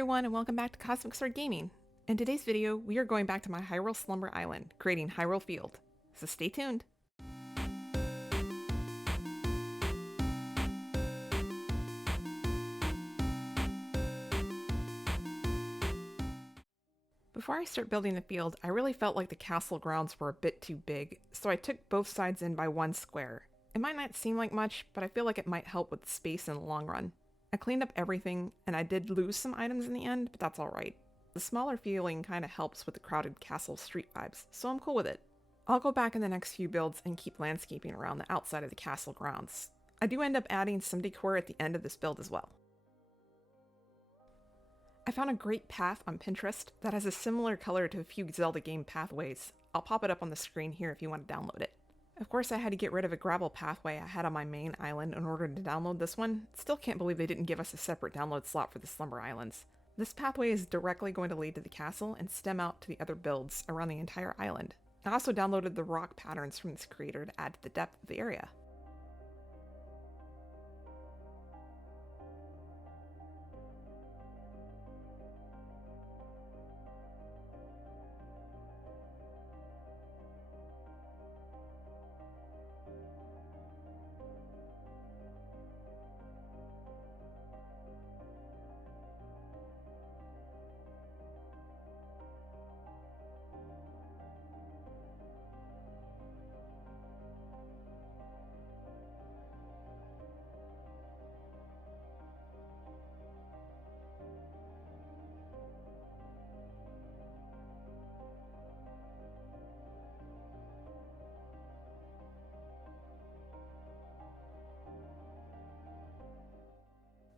everyone, and welcome back to Cosmic Sword Gaming. In today's video, we are going back to my Hyrule Slumber Island, creating Hyrule Field. So stay tuned. Before I start building the field, I really felt like the castle grounds were a bit too big, so I took both sides in by one square. It might not seem like much, but I feel like it might help with space in the long run. I cleaned up everything, and I did lose some items in the end, but that's alright. The smaller feeling kinda helps with the crowded castle street vibes, so I'm cool with it. I'll go back in the next few builds and keep landscaping around the outside of the castle grounds. I do end up adding some decor at the end of this build as well. I found a great path on Pinterest that has a similar color to a few Zelda game pathways. I'll pop it up on the screen here if you want to download it. Of course, I had to get rid of a gravel pathway I had on my main island in order to download this one. Still can't believe they didn't give us a separate download slot for the Slumber Islands. This pathway is directly going to lead to the castle and stem out to the other builds around the entire island. I also downloaded the rock patterns from this creator to add to the depth of the area.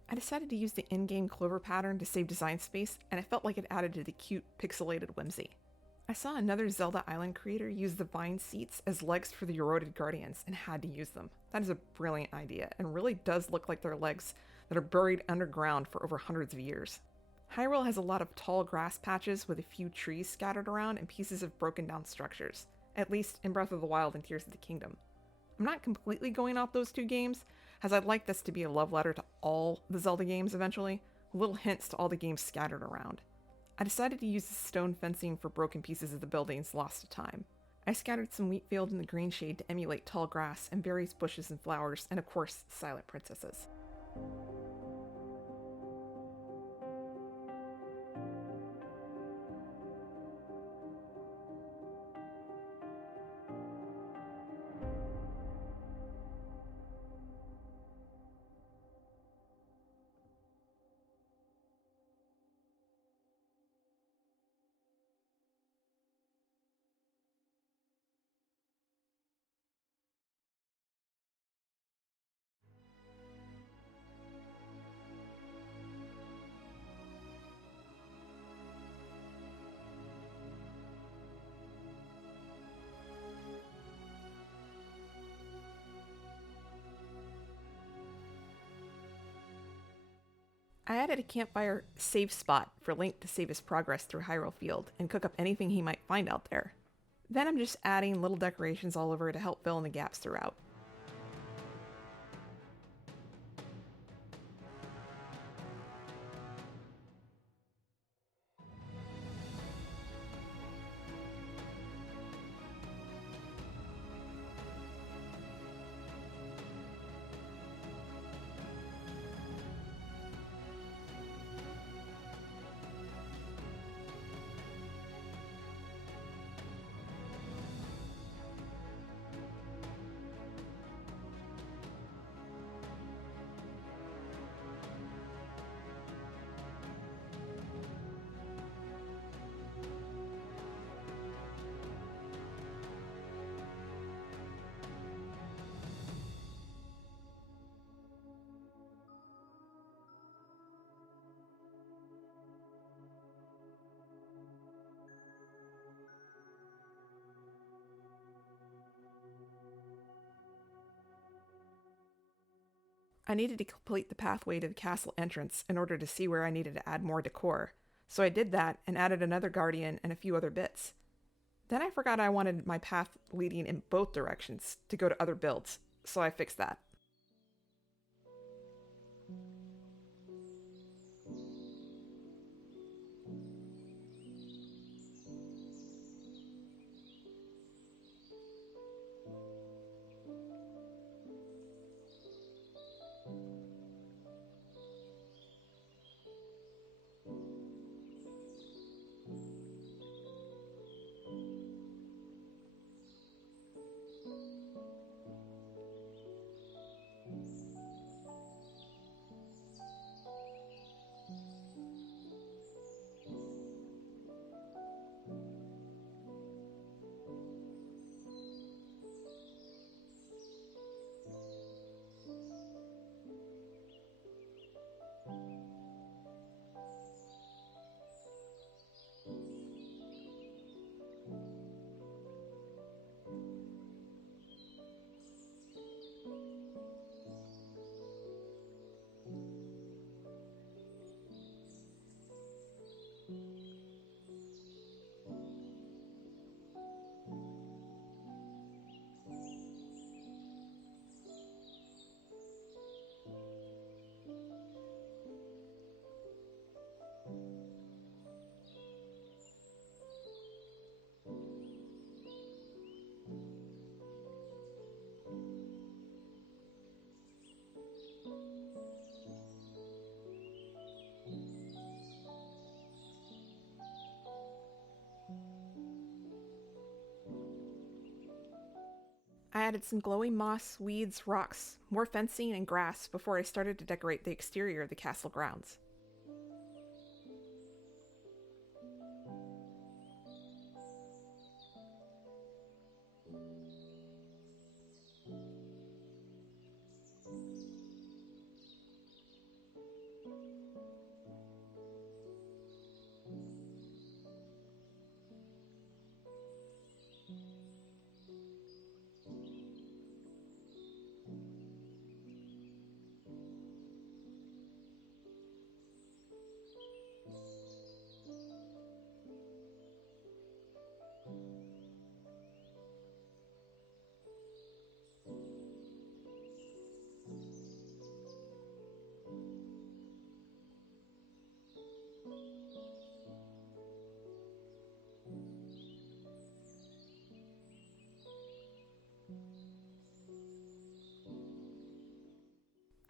I decided to use the in-game clover pattern to save design space, and I felt like it added to the cute, pixelated whimsy. I saw another Zelda Island creator use the vine seats as legs for the eroded guardians, and had to use them. That is a brilliant idea, and really does look like they're legs that are buried underground for over hundreds of years. Hyrule has a lot of tall grass patches with a few trees scattered around and pieces of broken down structures, at least in Breath of the Wild and Tears of the Kingdom. I'm not completely going off those two games, as I'd like this to be a love letter to all the Zelda games eventually, with little hints to all the games scattered around. I decided to use the stone fencing for broken pieces of the buildings lost to time. I scattered some wheat field in the green shade to emulate tall grass and various bushes and flowers, and of course, silent princesses. I added a campfire save spot for Link to save his progress through Hyrule Field and cook up anything he might find out there. Then I'm just adding little decorations all over to help fill in the gaps throughout. I needed to complete the pathway to the castle entrance in order to see where I needed to add more decor, so I did that and added another guardian and a few other bits. Then I forgot I wanted my path leading in both directions to go to other builds, so I fixed that. I added some glowing moss, weeds, rocks, more fencing, and grass before I started to decorate the exterior of the castle grounds.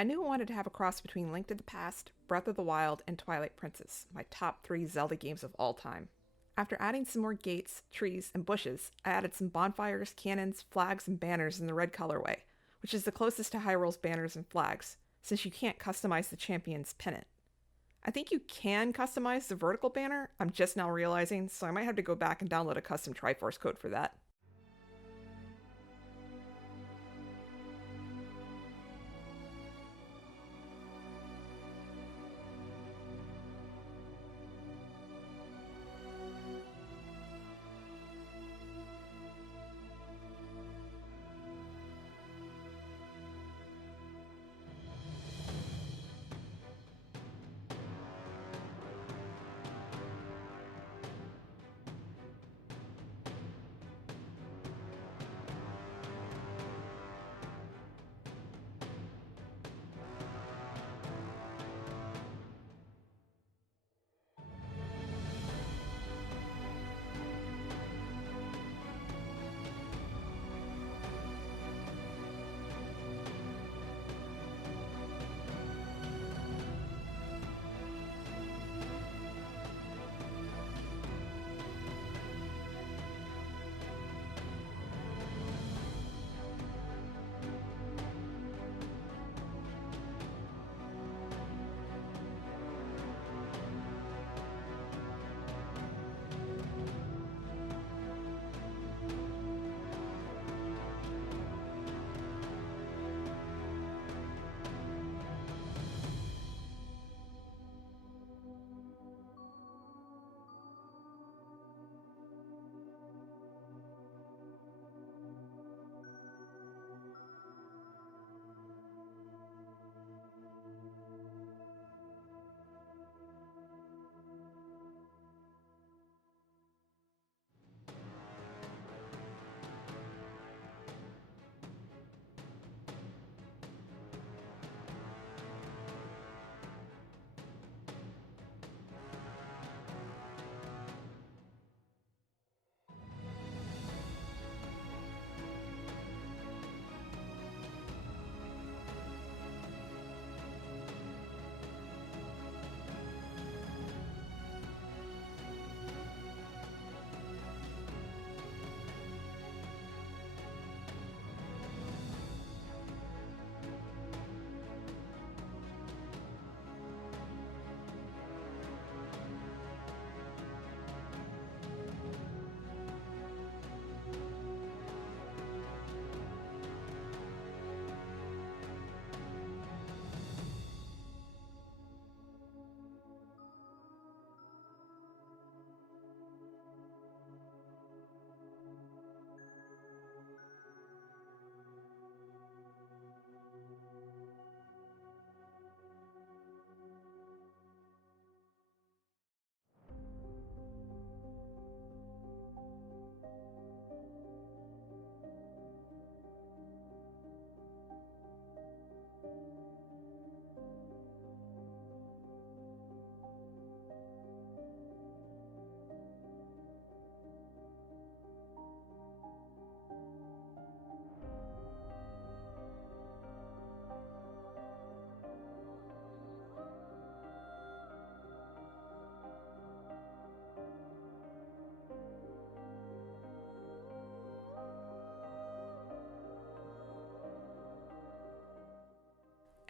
I knew I wanted to have a cross between Link to the Past, Breath of the Wild, and Twilight Princess, my top 3 Zelda games of all time. After adding some more gates, trees, and bushes, I added some bonfires, cannons, flags, and banners in the red colorway, which is the closest to Hyrule's banners and flags, since you can't customize the champion's pennant. I think you can customize the vertical banner, I'm just now realizing, so I might have to go back and download a custom Triforce code for that.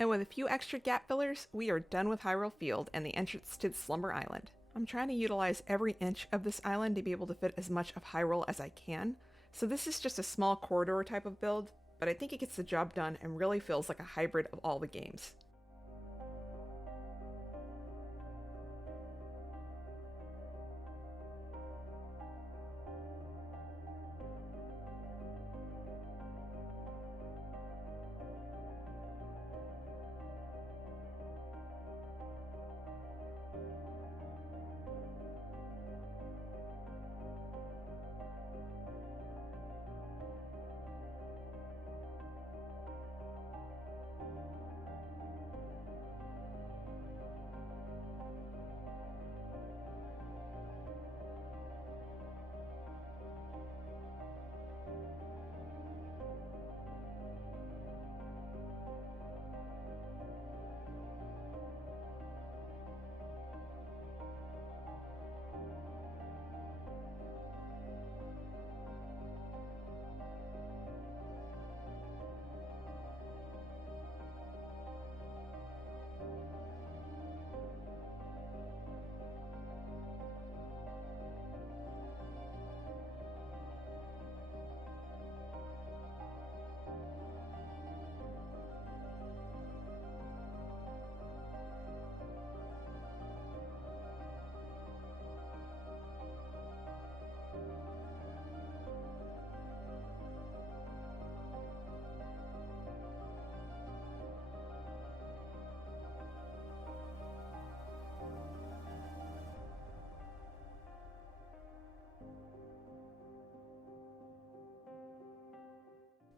And with a few extra gap fillers, we are done with Hyrule Field and the entrance to the Slumber Island. I'm trying to utilize every inch of this island to be able to fit as much of Hyrule as I can, so this is just a small corridor type of build, but I think it gets the job done and really feels like a hybrid of all the games.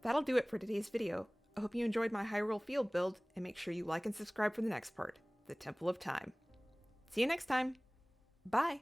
That'll do it for today's video. I hope you enjoyed my Hyrule Field build, and make sure you like and subscribe for the next part, the Temple of Time. See you next time! Bye!